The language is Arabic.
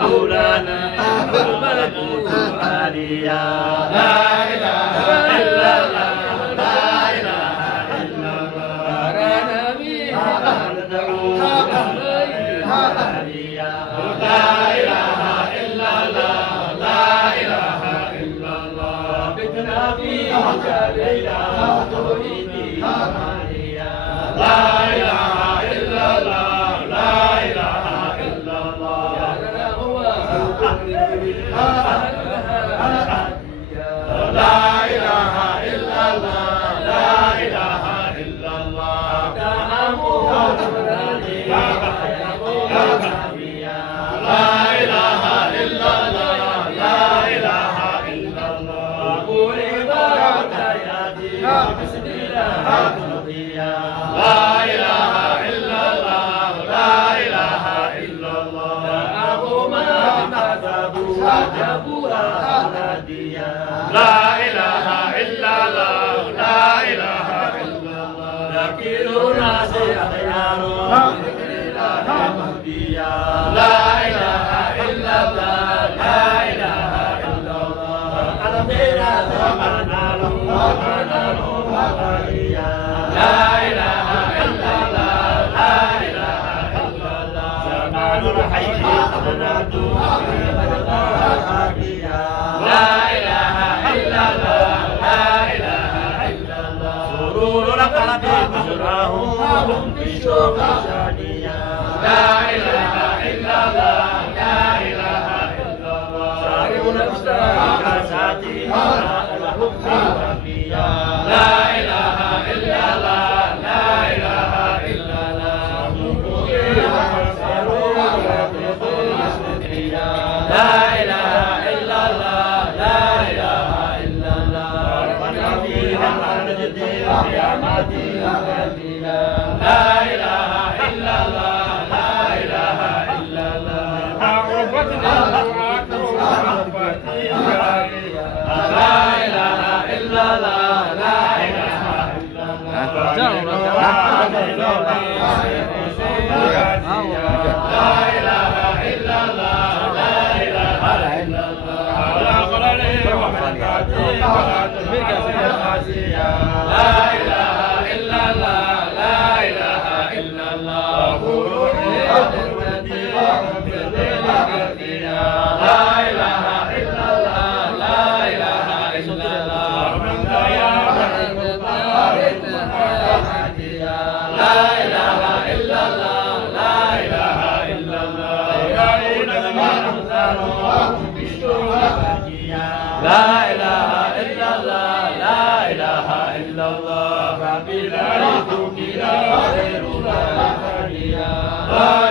مولانا والملكوت عاليا لا إله إلا الله لا إله إلا الله رانا بها ندعو عاليا لا إله إلا الله لا إله إلا الله بتنا فيها ليلى توحيدي عاليا لا إله إلا الله لا إله إلا الله لا إله إلا الله لا إله إلا الله لا إله إلا الله لا إله إلا الله قولي بارك يا دي بسم الله لا إله إلا الله لا إله إلا الله أبو ما كذبوا جابوها ناديا لا إله إلا الله لا إله إلا الله ذكر الناس أخيار ذكر الله مهديا لا إله إلا الله لا إله إلا الله أنا بينا زمانا له لا إله إلا الله لا إله إلا الله زمان الحي أبناته لا إله إلا الله لا إله إلا الله سرور القلب بشراهم بالشوق شاديا لا إله إلا الله لا إله إلا الله شارب نفسه كاساتي الحب ربيا لا إله إلا الله لا إله إلا الله لا إله إلا الله لا إله إلا الله ربنا فيها الأرض يا مدينة لا إله إلا الله لا إله إلا الله عرفتنا لا إله إلا الله لا إله إلا لا إله إلا الله لا إله إلا الله ربي لا يدوك لا غير الله لا